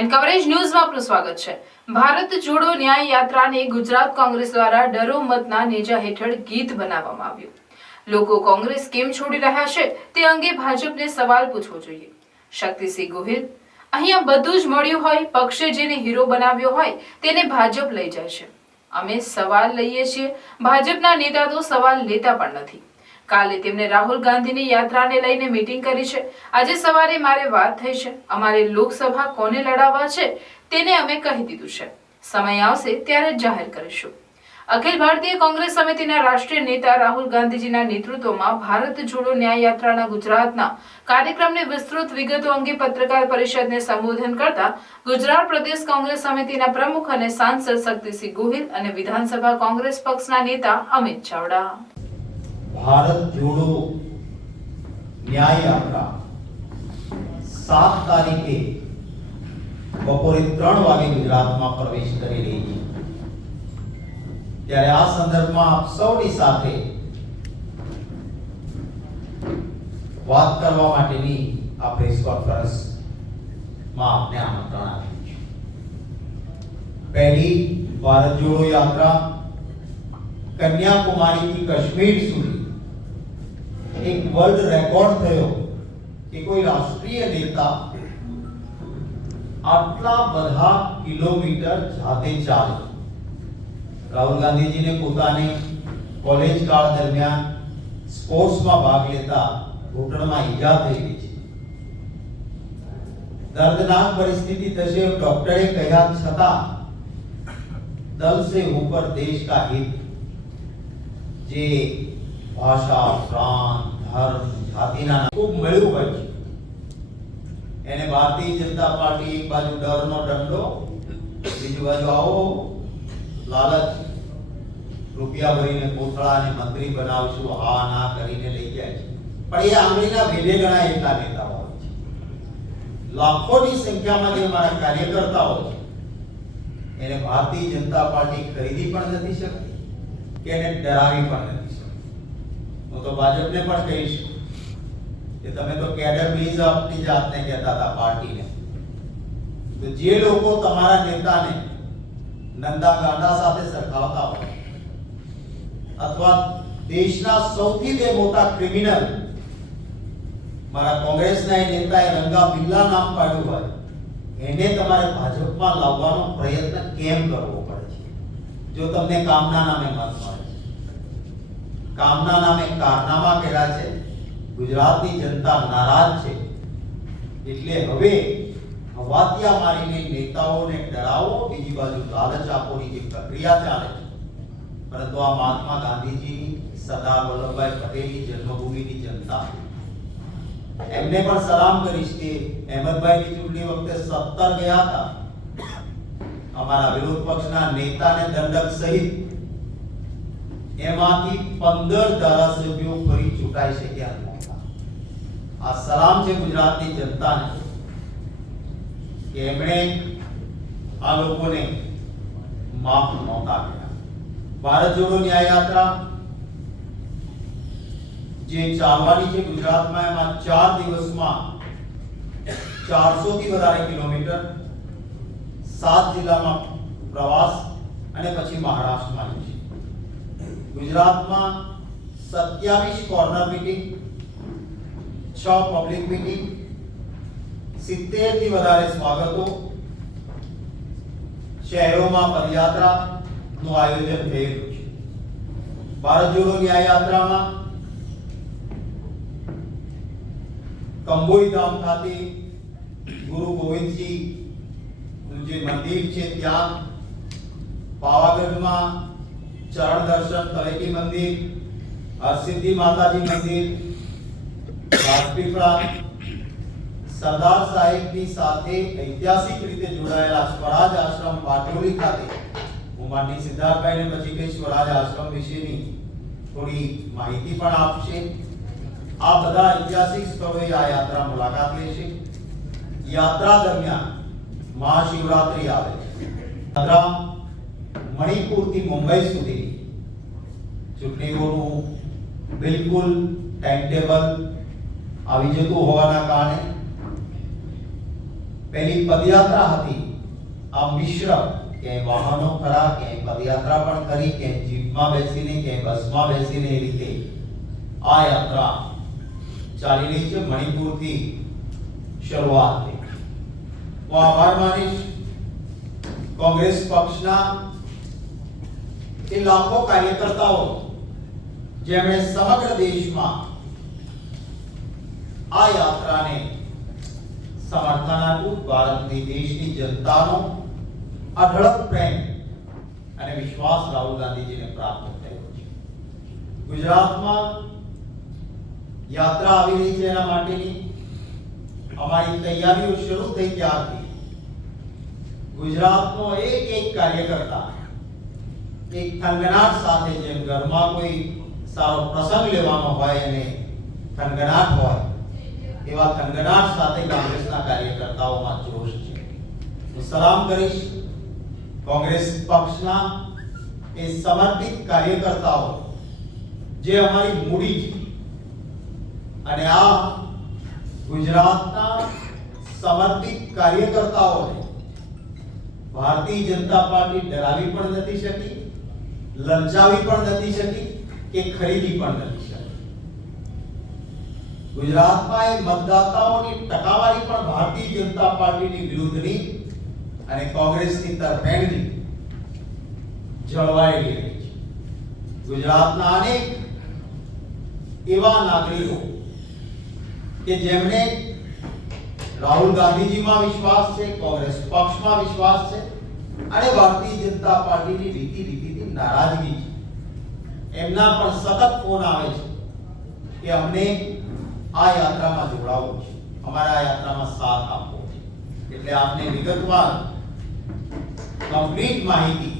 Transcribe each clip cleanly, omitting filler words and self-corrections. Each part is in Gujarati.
એન્ડ કવરેજ ન્યૂઝમાં આપનું સ્વાગત છે। ભારત જોડો ન્યાય યાત્રાને ગુજરાત કોંગ્રેસ દ્વારા ડરો મતના નેજા હેઠળ ગીત બનાવવામાં આવ્યું। લોકો કોંગ્રેસ કેમ છોડી રહ્યા છે તે અંગે ભાજપને સવાલ પૂછવો જોઈએ। શક્તિસિંહ ગોહિલ, અહીંયા બધું જ મળ્યું હોય, પક્ષે જેને હીરો બનાવ્યો હોય તેને ભાજપ લઈ જાય છે। અમે સવાલ લઈએ છીએ, ભાજપના નેતા તો સવાલ લેતા પણ નથી। કાલે તેમને રાહુલ ગાંધીની યાત્રાને લઈને મીટિંગ કરી છે। આજે સવારે મારે વાત થઈ છે। અમારે લોકસભા કોને લડાવવા છે તેને અમે કહી દીધું છે। સમય આવશે ત્યારે જાહેર કરીશું। અખિલ ભારતીય કોંગ્રેસ સમિતિના રાષ્ટ્રીય નેતા રાહુલ ગાંધીજીના નેતૃત્વમાં ભારત જોડો ન્યાય યાત્રાના ગુજરાતના કાર્યક્રમને વિસ્તૃત વિગતો અંગે પત્રકાર પરિષદને સંબોધન કરતા ગુજરાત પ્રદેશ કોંગ્રેસ સમિતિના પ્રમુખ અને સાંસદ શક્તિસિંહ ગોહિલ અને વિધાનસભા કોંગ્રેસ પક્ષના નેતા અમિત ચાવડા भारत जोड़ो न्याय यात्रा 7 तारीखे बपोरे 3 वागे गुजरात में प्रवेश કરી રહી છે। ત્યારે આ સંદર્ભમાં આપ સૌની સાથે વાત કરવા માટેની આ પ્રેસ કોન્ફરન્સ માં આપને આમંત્રણ આપ્યું છે। पहली भारत जोड़ो यात्रा कन्याकुमारी થી कश्मीर સુધી एक वर्ल्ड रिकॉर्ड થયો કે કોઈ રાષ્ટ્રીય નેતા આટલા બધા કિલોમીટર જાતે ચાલે। રાહુલ ગાંધીજી ને પોતાને કોલેજ કાળ દરમિયાન સ્પોર્ટ્સ માં ભાગ લેતા ઘૂંટણમાં ઈજા થઈ ગઈ છે। દર્દનાક પરિસ્થિતિ થશે ડોક્ટરે કહ્યા છતાં दल से ऊपर देश का हित जे भाषा प्रांत धर्म जातिना खूब મળ્યું હોય છે। એને ભારતીય જનતા પાર્ટી એક બાજુ ડરનો ડંડો, બીજી બાજુ આવો લાલચ, રૂપિયા ભરીને કોથળા અને મંત્રી બનાવશું આ ના કરીને લઈ જાય છે। પણ એ આંગળીના ભેદે ગણા એટલા નેતાઓ હોય છે। લાખોની સંખ્યામાં જે અમારા કાર્યકર્તાઓ છે એને ભારતીય જનતા પાર્ટી ખરીદી પણ નથી શકતી કે એને ડરાવી પણ નથી શકતી। હું તો ભાજપને પણ કહીશ કે તમે તો કેડર બેઝ આપની જાતને કહેતા હતા પાર્ટીને, તો જે લોકો તમારા નેતાને નંદા ગાંડા સાથે સરખાવતા હોય અથવા દેશના સૌથી બે મોટા ક્રિમિનલ મારા કોંગ્રેસના એ નેતાએ રંગા બિલ્લા નામ પાડ્યું હોય એને તમારે ભાજપમાં લાવવાનો પ્રયત્ન કેમ કરવો પડે છે? જો તમને કામના નામે મત મળે છે, કામના નામે કારનામા કર્યા છે, ગુજરાતની જનતા નારાજ છે, એટલે હવે હવાતિયા મારીને નેતાઓને ડરાવો, બીજી બાજુ લાલચ આપોની જે પ્રક્રિયા ચાલે છે, પરંતુ આ મહાત્મા ગાંધીજીની સરદાર વલ્લભભાઈ પટેલની જન્મભૂમિની જનતા એમને પણ સલામ કરીશ કે અહેમદભાઈની ચૂંટણી વખતે 17 ગયા હતા, અમારા વિરોધ પક્ષના નેતાને દંડક સહિત એમાંથી 15 ધારાસભ્યો ફરી ચૂંટાઈ શક્યા નહોતા। આ સલામ છે ગુજરાતની જનતાને કે એમણે આ લોકોને માફ નહોતા કર્યા। ભારત જોડો ન્યાય યાત્રા જે ચાલવાની છે ગુજરાતમાં, એમાં 4 દિવસમાં 400 થી વધારે કિલોમીટર, 7 જિલ્લામાં પ્રવાસ અને પછી મહારાષ્ટ્રમાં છે। ગુજરાતમાં 27 કોર્નર મીટિંગ, 6 પબ્લિક મીટિંગ, 70 થી વધારે સ્વાગતો, શહેરોમાં પદયાત્રા નું આયોજન થયેલું છે। ભારત જોડો ન્યાય યાત્રામાં કંબોઈ ધામ ખાતે ગુરુ ગોવિંદજી નું જે મંદિર છે ત્યાં, પાવાગઢમાં ચરણ દર્શન તળેટી મંદિર, હરસિદ્ધિ માતાજી મંદિર, રાજપીપળા, સરદાર સાહેબની સાથે ઐતિહાસિક રીતે જોડાયેલા સ્વરાજ આશ્રમ બારડોલી ખાતે, હું માનની સિદ્ધાર્થભાઈને પછી કઈ સ્વરાજ આશ્રમ વિશેની થોડી માહિતી પણ આપશે। આ બધા ઐતિહાસિક સ્થળોએ આ યાત્રા મુલાકાત લેશે। યાત્રા દરમિયાન મહાશિવરાત્રી આવે છે। યાત્રા મણિપુરથી મુંબઈ સુધી ચૂંટણીઓનું બિલકુલ ટાઈમ ટેબલ આવી જતું હોવાના કારણે પહેલી પદયાત્રા હતી આ મિશ્ર કે વાહનો ખરા કે પદયાત્રા પણ કરી કે જીપમાં બેસીને કે બસમાં બેસીને એ રીતે આ યાત્રા ચાલી રહી છે મણિપુરથી શરૂઆત થઈ હું આભાર માનીશ કોંગ્રેસ પક્ષના એ લાખો કાર્યકર્તાઓ જેમણે સમગ્ર દેશમાં આ યાત્રાને સમર્થન આપ્યું ભારતની દેશની જનતાનો અઢળક પ્રેમ અને વિશ્વાસ રાહુલ ગાંધીજીને પ્રાપ્ત થયો છે ગુજરાતમાં યાત્રા આવી રહી છે એના માટેની અમારી તૈયારીઓ શરૂ થઈ ત્યારથી ગુજરાતનો એક કાર્યકર્તા એક થનગનાટ સાથે જેમ ઘરમાં કોઈ સારો પ્રસંગ લેવાનો હોય અને થનગનાટ હોય એવા થનગનાટ સાથે કોંગ્રેસના કાર્યકર્તાઓમાં જોશ છે હું સલામ કરીશ કોંગ્રેસ પક્ષના એ સમર્પિત કાર્યકર્તાઓ જે અમારી મૂડી છે અને આ ગુજરાતના સમર્પિત કાર્યકર્તાઓને ભારતીય જનતા પાર્ટી ડરાવી પણ નથી શકી, લલચાવી પણ નથી શકી કે ખરીદી પણ નથી શકી. ગુજરાતમાં એ મતદાતાઓની ટકાવારી પણ ભારતીય જનતા પાર્ટીની વિરુદ્ધની અને કોંગ્રેસની તરફેણની જળવાઈ રહી છે. ગુજરાતના અનેક એવા નાગરિકો કે જેમને રાહુલ ગાંધીજીમાં વિશ્વાસ છે, કોંગ્રેસ પક્ષમાં વિશ્વાસ છે અને ભારતીય જનતા પાર્ટીની રીતિથી નારાજગી છે, એમના પણ સતત ફોન આવે છે કે અમને આ યાત્રામાં જોડાવવું છે, અમારા આ યાત્રામાં સાથ આપવો છે. એટલે આપને વિગતવાર કમ્પ્લીટ માહિતી,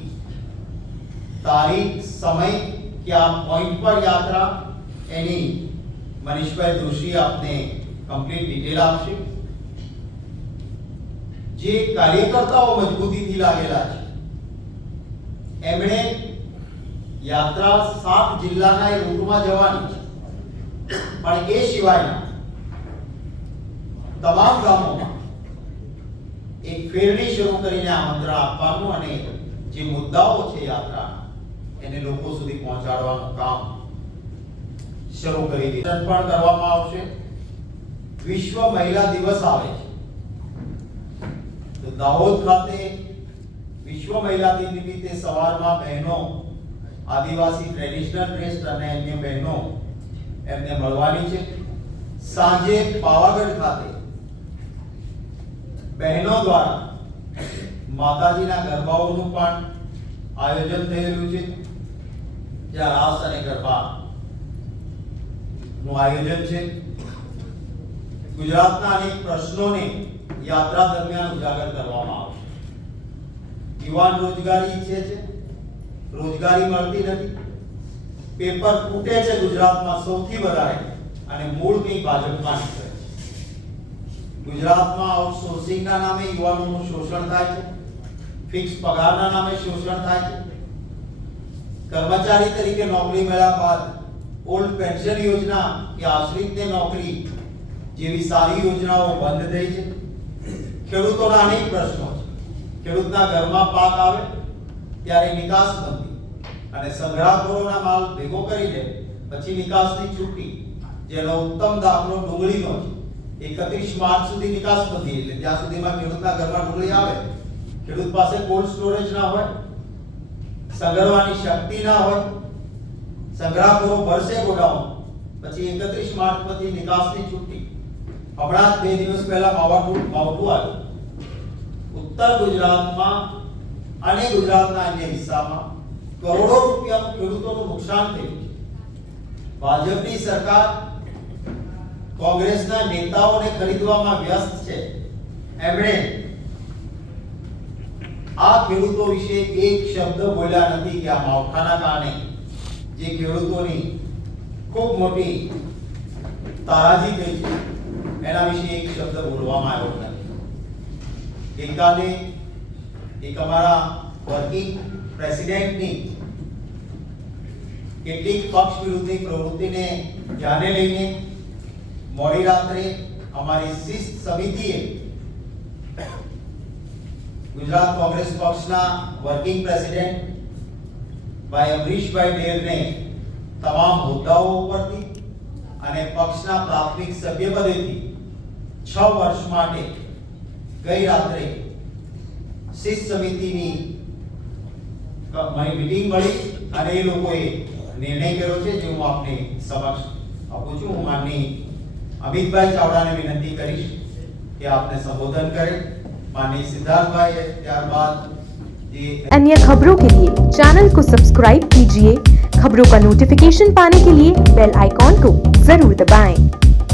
તારીખ, સમય, ક્યાં પોઈન્ટ પર યાત્રા, એની મનીષભાઈ જોશી આપને કમ્પ્લીટ ડિટેલ આપશે. જે કાર્યકર્તાઓ મજબૂતીથી લાગેલા છે એમણે યાત્રા 7 જિલ્લાના એ રૂટમાં જવાની છે, પણ એ સિવાયના તમામ ગામોમાં એક ફેરણી શરૂ કરીને આમંત્રણ આપવાનું અને જે મુદ્દાઓ છે યાત્રાના એને લોકો સુધી પહોંચાડવાનું કામ શરૂ કરી દીધું પણ કરવામાં આવશે. વિશ્વ મહિલા દિવસ આવે છે તો દાહોદ ખાતે વિશ્વ મહિલા દિન નિમિત્તે સવારમાં બહેનો આદિવાસી ટ્રેડિશનલ ડ્રેસ અને અન્ય બહેનો એમને મળવાની છે. સાંજે પાવાગઢ ખાતે બહેનો દ્વારા માતાજીના ગરબાઓનું પણ આયોજન થઈ રહ્યું છે, જ્યાં રાસ અને ગરબા નું આયોજન છે. ગુજરાતના અનેક પ્રશ્નોને યાત્રા દરમિયાન ઉજાગર કરવામાં આવશે. યુવાન રોજગારી ઈચ્છે છે, રોજગારી મળતી નથી, પેપર ફૂટે છે ગુજરાતમાં સૌથી વધારે અને મૂળ કઈ ભાજપમાં નીકળે છે. ગુજરાતમાં આઉટસોર્સિંગના નામે યુવાનોનું શોષણ થાય છે, ફિક્સ પગારના નામે શોષણ થાય છે. કર્મચારી તરીકે નોકરી મળ્યા બાદ ઓલ્ડ પેન્શન યોજના કે આશ્રિતને નોકરી જેવી સારી યોજનાઓ બંધ થઈ છે. ખેડૂતોના અનેક પ્રશ્નો છે. ખેડૂતના ઘરમાં પાક આવે ત્યારે નિકાસ બંધી અને સંગ્રહખોરોના માલ ભેગો કરી લે પછી નિકાસની છૂટી, જેનો ઉત્તમ દાખલો ડુંગળીનો છે. 31 માર્ચ સુધી નિકાસ બંધી, એટલે ત્યાં સુધીમાં ખેડૂતના ઘરમાં ડુંગળી આવે, ખેડૂત પાસે કોલ્ડ સ્ટોરેજ ના હોય, સંગ્રહવાની શક્તિ ના હોય, સંગ્રહખોરો ભરશે ગોડાઉન, પછી 31 માર્ચ પછી નિકાસની છૂટી. હમણાં જ 2 દિવસ પહેલા માવઠું આવ્યું. ઉત્તર ગુજરાતમાં અને ગુજરાતના અન્ય હિસ્સામાં કરોડો રૂપિયાનું ખેડૂતોનું નુકસાન થયું છે. ભાજપની સરકાર કોંગ્રેસના નેતાઓને ખરીદવામાં વ્યસ્ત છે. એમણે આ ખેડૂતો વિશે એક શબ્દ બોલ્યા નથી કે આ માવઠાના કારણે જે ખેડૂતોની ખૂબ મોટી તારાજી થઈ છે એના વિશે એક શબ્દ બોલવામાં આવ્યો નથી. ગઈકાલે એક અમારા વર્કિંગ પ્રેસિડેન્ટની કેટલીક પક્ષ વિરુદ્ધની પ્રવૃત્તિને ધ્યાને લઈને મોડી રાત્રે અમારી શિસ્ત સમિતિએ ગુજરાત કોંગ્રેસ પક્ષના વર્કિંગ પ્રેસિડેન્ટ ભાઈ અમરીશભાઈ ડેરને તમામ હોદ્દાઓ ઉપરથી અને પક્ષના પ્રાથમિક સભ્યપદેથી 6 વર્ષ માટે ગઈ રાત્રે શિસ્ત સમિતિની મીટિંગ મળી અને એ લોકોએ નિર્ણય કર્યો છે જે હું આપને સમક્ષ આપું છું. હું માનની અમિતભાઈ ચાવડાને વિનંતી કરીશ કે આપને સંબોધન કરે. माननीय सिद्धार्थ भाई है, ત્યારબાદ ये अन्य खबरों के लिए चैनल को सब्सक्राइब कीजिए। खबरों का नोटिफिकेशन पाने के लिए बेल आइकॉन को जरूर दबाएं।